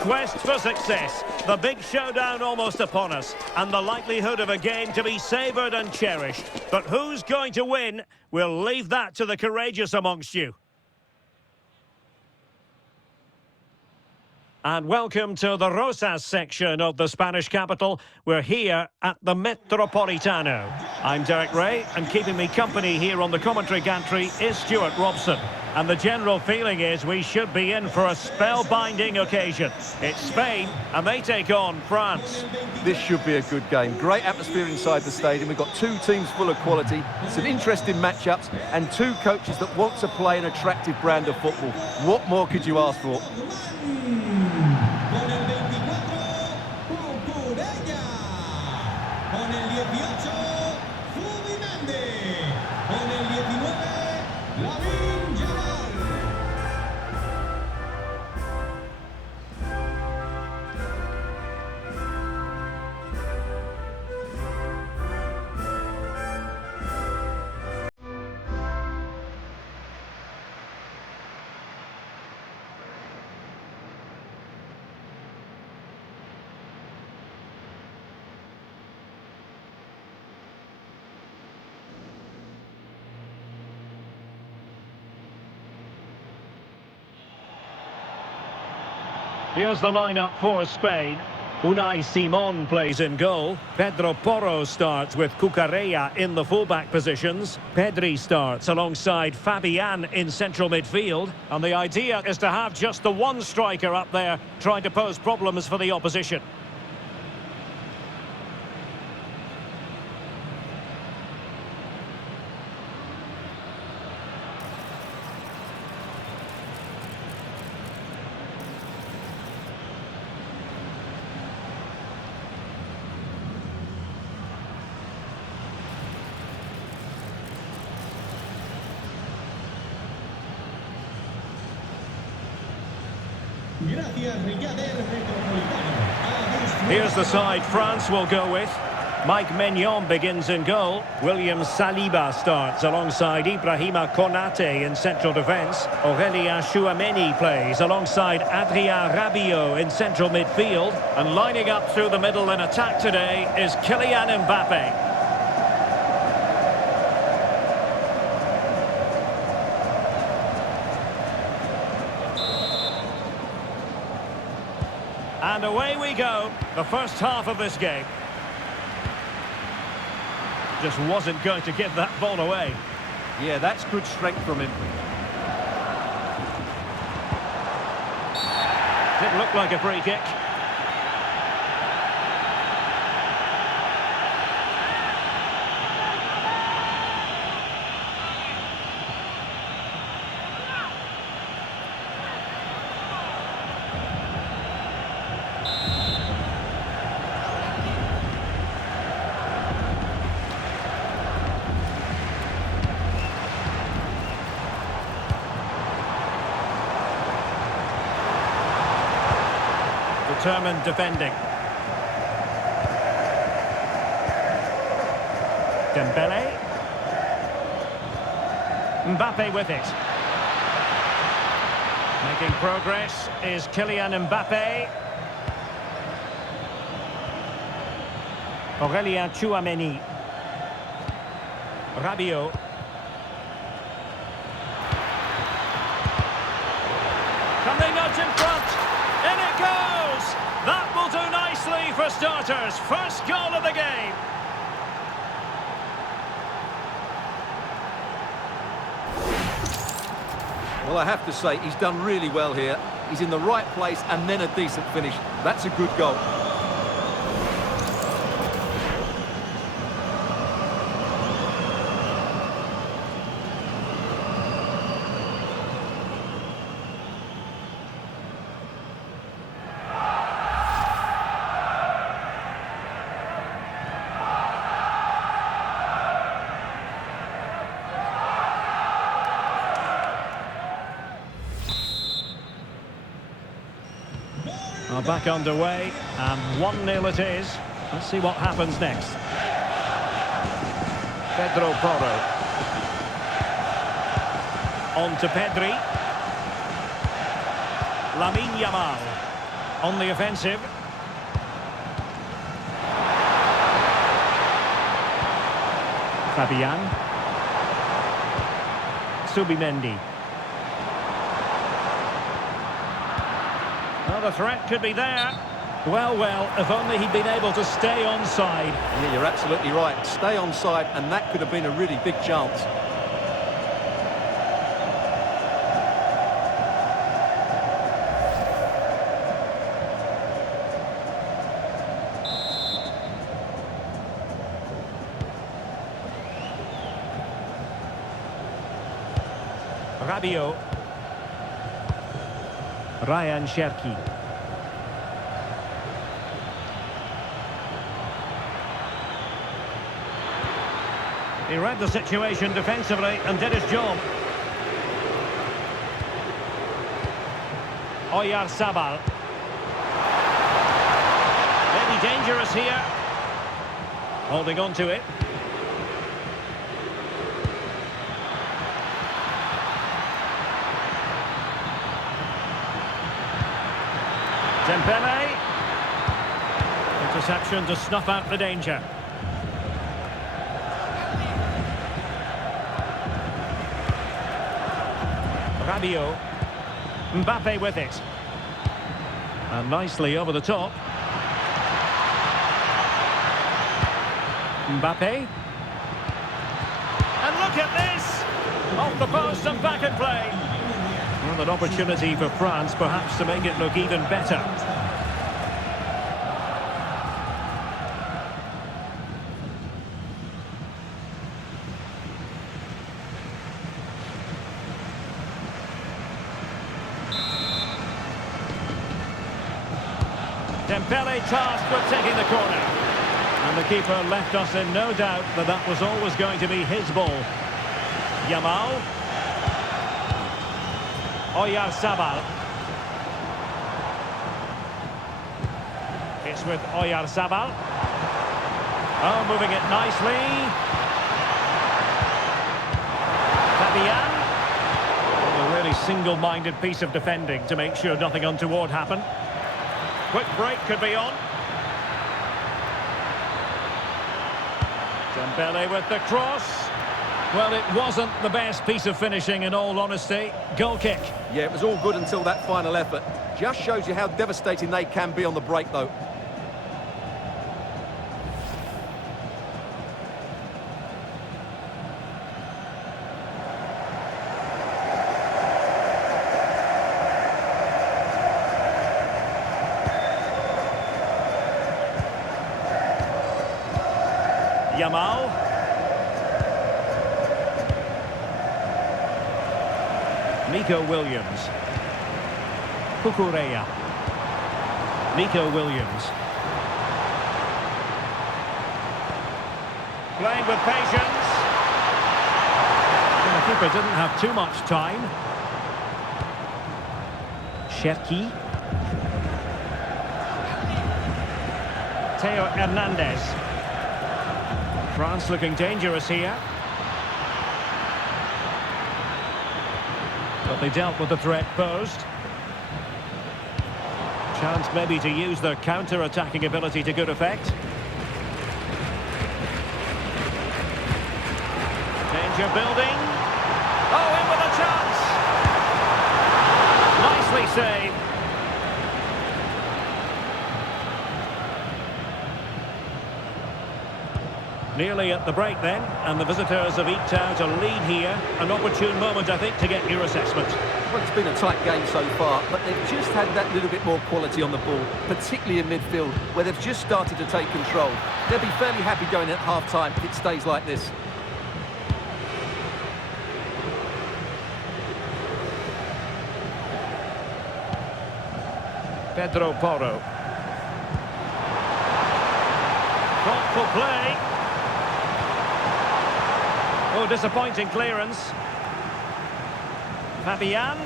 quest for success. The big showdown almost upon us, and the likelihood of a game to be savoured and cherished. But who's going to win? We'll leave that to the courageous amongst you. And welcome to the Rosas section of the Spanish capital. We're here at the Metropolitano. I'm Derek Ray, and keeping me company here on the commentary gantry is Stuart Robson. And the general feeling is we should be in for a spellbinding occasion. It's Spain, and they take on France. This should be a good game. Great atmosphere inside the stadium. We've got two teams full of quality, some interesting matchups, and two coaches that want to play an attractive brand of football. What more could you ask for? Lamine Yamal. Here's the lineup for Spain. Unai Simón plays in goal. Pedro Porro starts with Cucurella in the fullback positions. Pedri starts alongside Fabian in central midfield. And the idea is to have just the one striker up there trying to pose problems for the opposition. Here's the side France will go with. Mike Maignan begins in goal. Williams Saliba starts alongside Ibrahima Konaté in central defence. Aurélien Tchouaméni plays alongside Adrien Rabiot in central midfield. And lining up through the middle in attack today is Kylian Mbappé. And away we go, the first half of this game. Just wasn't going to give that ball away. Yeah, that's good strength from him. Didn't look like a free kick. Determined defending. Dembélé. Mbappé with it. Making progress is Kylian Mbappé. Aurélien Tchouaméni. Rabiot. Can they nudge in front? In it goes! That will do nicely for starters. First goal of the game. Well, I have to say, he's done really well here. He's in the right place and then a decent finish. That's a good goal. Are back underway, and 1-0 it is. Let's see what happens next. Pedro Porro. On to Pedri. Lamine Yamal. on the offensive. Fabian. Subimendi. Well, the threat could be there. Well, if only he'd been able to stay onside. Yeah, you're absolutely right. Stay onside, and that could have been a really big chance. Rabiot. Ryan Cherki. He read the situation defensively and did his job. Oyarzabal. Maybe dangerous here. Holding on to it. Dembélé. Interception to snuff out the danger. Rabiot. Mbappé with it. And nicely over the top. Mbappé. And look at this! Off the post and back in play. Well, an opportunity for France perhaps to make it look even better. Dembélé tasked with taking the corner. And the keeper left us in no doubt that that was always going to be his ball. Yamal. Oyarzabal. It's with Oyarzabal. Oh, moving it nicely. Fabian. A really single-minded piece of defending to make sure nothing untoward happened. Quick break could be on. Dembélé with the cross. Well, it wasn't the best piece of finishing in all honesty. Goal kick. Yeah, it was all good until that final effort. Just shows you how devastating they can be on the break, though. Yamal. Nico Williams. Cucurella. Nico Williams. Playing with patience. And the keeper didn't have too much time. Cherki. Theo Hernandez. France looking dangerous here. But they dealt with the threat posed. Chance maybe to use their counter-attacking ability to good effect. Danger building. Oh, in with a chance! Nicely saved. Nearly at the break then, and the visitors have eked out a lead here. An opportune moment, I think, to get your assessment. Well, it's been a tight game so far, but they've just had that little bit more quality on the ball, particularly in midfield, where they've just started to take control. They'll be fairly happy going at half-time if it stays like this. Pedro Porro. Thoughtful play. Oh, disappointing clearance. Fabian.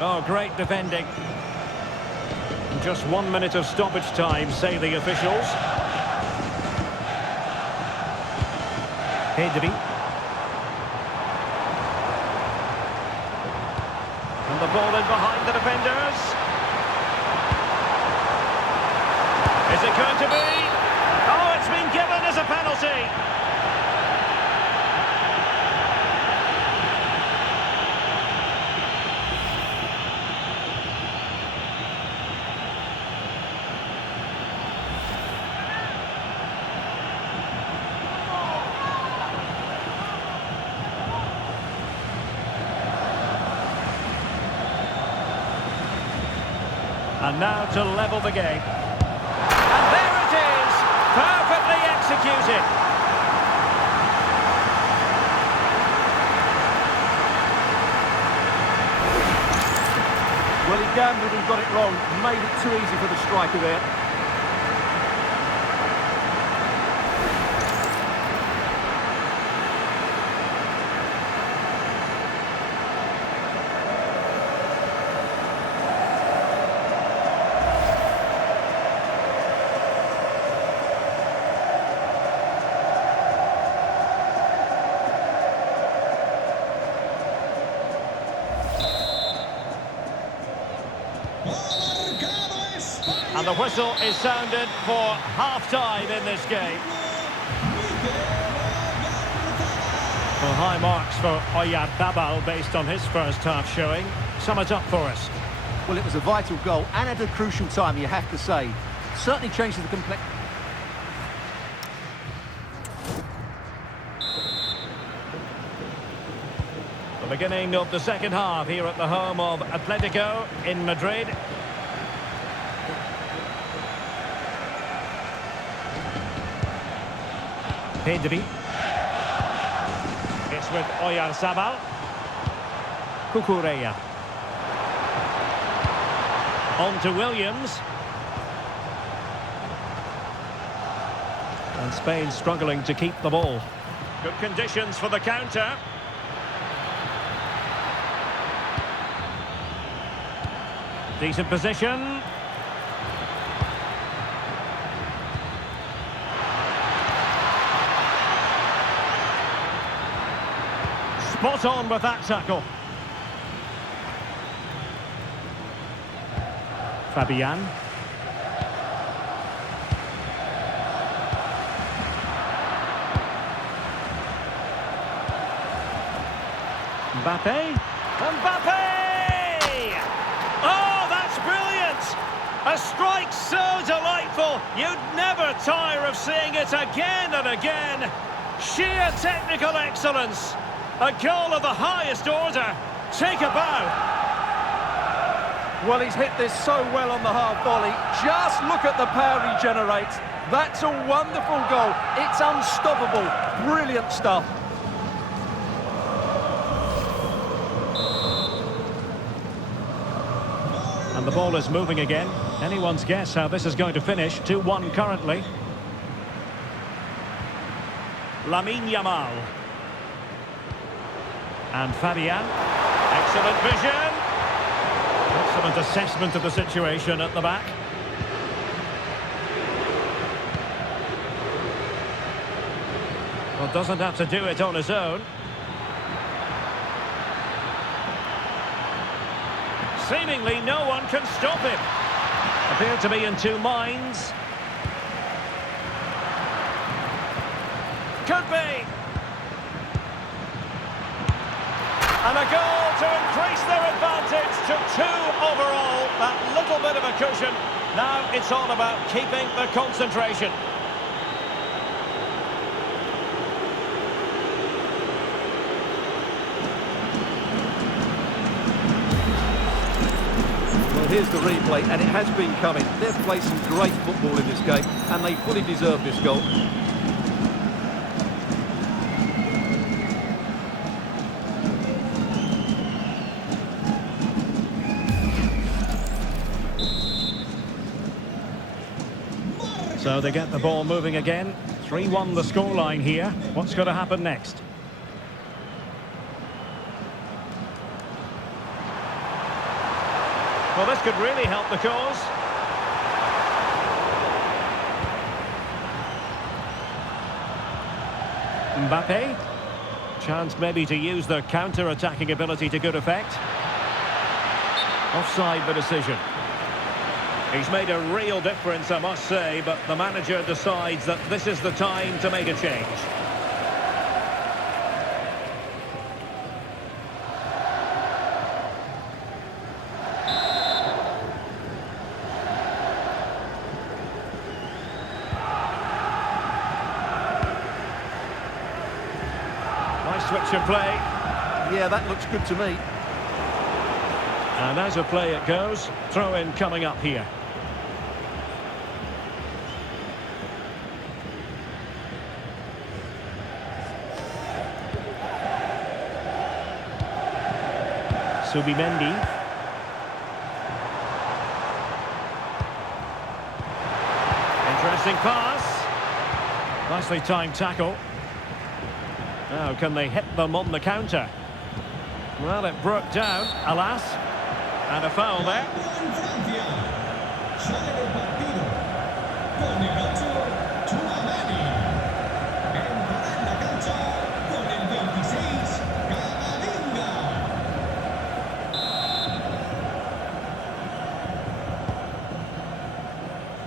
Oh, great defending. Just 1 minute of stoppage time, say the officials. Pedri. And the ball in behind the defenders. Is it going to be? Oh, it's been given as a penalty. And now to level the game. And there it is! Perfectly executed. Well, he gambled and got it wrong. Made it too easy for the striker there. And the whistle is sounded for half-time in this game. Well, high marks for Oyarzabal based on his first half showing. Sum it up for us. Well, it was a vital goal and at a crucial time, you have to say. Certainly changes the complex. The beginning of the second half here at the home of Atletico in Madrid. Pedri. It's with Oyarzabal. Cucurella. On to Williams. And Spain struggling to keep the ball. Good conditions for the counter. Decent position. Spot on with that tackle. Fabian. Mbappé. Mbappé! Oh, that's brilliant! A strike so delightful, you'd never tire of seeing it again and again. Sheer technical excellence. A goal of the highest order. Take a bow. Well, he's hit this so well on the half volley. Just look at the power he generates. That's a wonderful goal. It's unstoppable. Brilliant stuff. And the ball is moving again. Anyone's guess how this is going to finish. 2-1 currently. Lamine Yamal. And Fabian. Excellent vision. Excellent assessment of the situation at the back. Well, doesn't have to do it on his own. Seemingly no one can stop him. Appear to be in two minds. Could be. And a goal to increase their advantage to 2 overall. That little bit of a cushion. Now it's all about keeping the concentration. Well, here's the replay, and it has been coming. They've played some great football in this game, and they fully deserve this goal. So they get the ball moving again. 3-1 the scoreline here. What's going to happen next? Well, this could really help the cause. Mbappé. Chance maybe to use their counter-attacking ability to good effect. Offside the decision. He's made a real difference, I must say, but the manager decides that this is the time to make a change. Nice switch of play. Yeah, that looks good to me. And as a play it goes, throw-in coming up here. Subimendi. Interesting pass. Nicely timed tackle. Now, can they hit them on the counter? Well, it broke down, alas. And a foul there.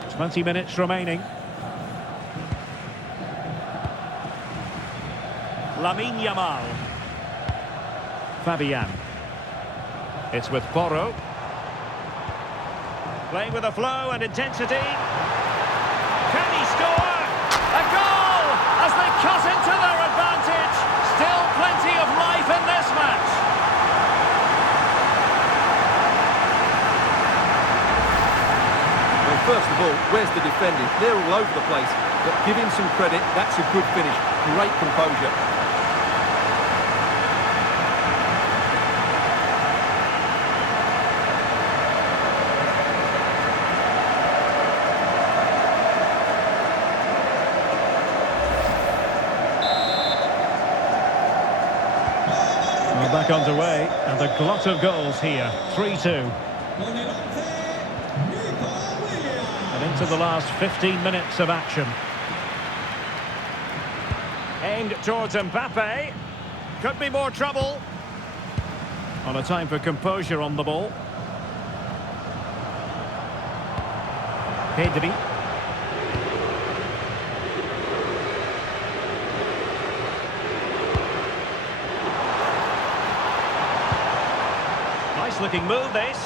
Twenty minutes remaining. Lamine Yamal. Fabian. It's with Porro. Playing with a flow and intensity. Can he score? A goal as they cut into their advantage. Still plenty of life in this match. Well, first of all, where's the defending? They're all over the place. But give him some credit, that's a good finish. Great composure. Back underway, and a glut of goals here. 3-2. And into the last 15 minutes of action. Aimed towards Mbappé. Could be more trouble. On a time for composure on the ball. Pedri. Looking move this.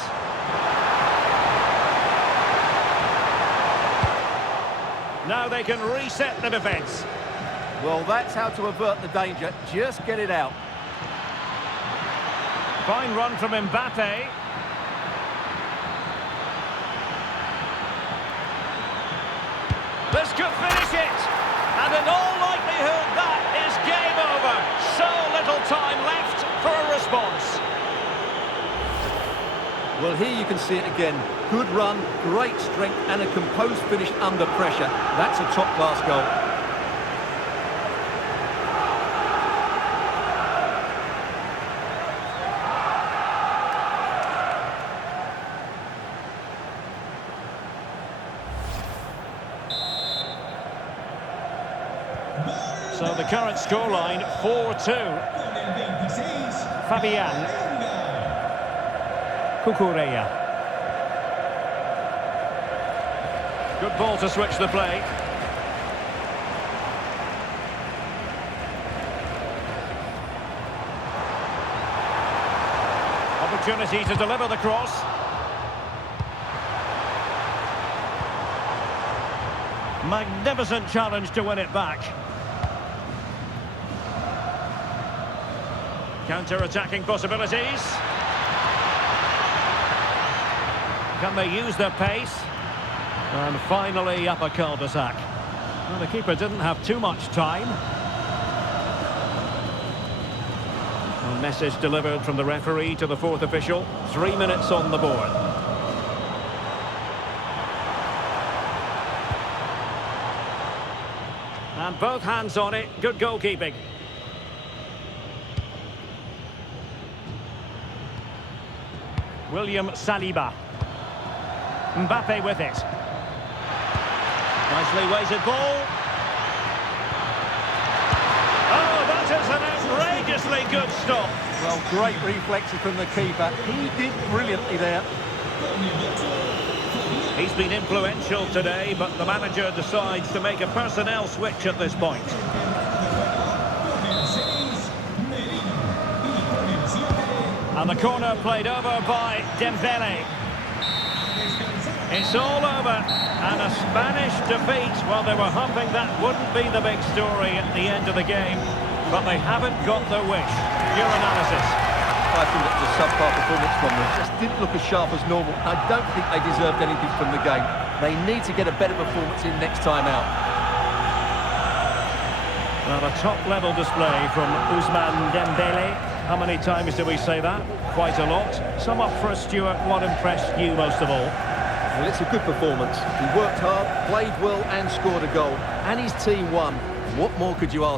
Now they can reset the defence. Well, that's how to avert the danger. Just get it out. Fine run from Mbappé. This could finish it. And in all likelihood, that is game over. So little time left for a response. Well, here you can see it again. Good run, great strength, and a composed finish under pressure. That's a top-class goal. So the current scoreline, 4-2. Fabian. Cucurella. Good ball to switch the play. Opportunity to deliver the cross. Magnificent challenge to win it back. Counter-attacking possibilities. Can they use their pace? And finally up a cul-de-sac. Well, the keeper didn't have too much time. A message delivered from the referee to the fourth official. 3 minutes on the board. And both hands on it. Good goalkeeping. William Saliba. Mbappé with it. Nicely weighted ball. Oh, that is an outrageously good stop. Well, great reflexes from the keeper. He did brilliantly there. He's been influential today, but the manager decides to make a personnel switch at this point. And the corner played over by Dembélé. It's all over. And a Spanish defeat. Well, they were hoping that wouldn't be the big story at the end of the game, but they haven't got their wish. Your analysis. I think it was a subpar performance from them. Just didn't look as sharp as normal. I don't think they deserved anything from the game. They need to get a better performance in next time out. Well, a top-level display from Ousmane Dembélé. How many times do we say that? Quite a lot. Sum up for us, Stuart. What impressed you most of all? Well, it's a good performance. He worked hard, played well and scored a goal. And his team won. What more could you ask?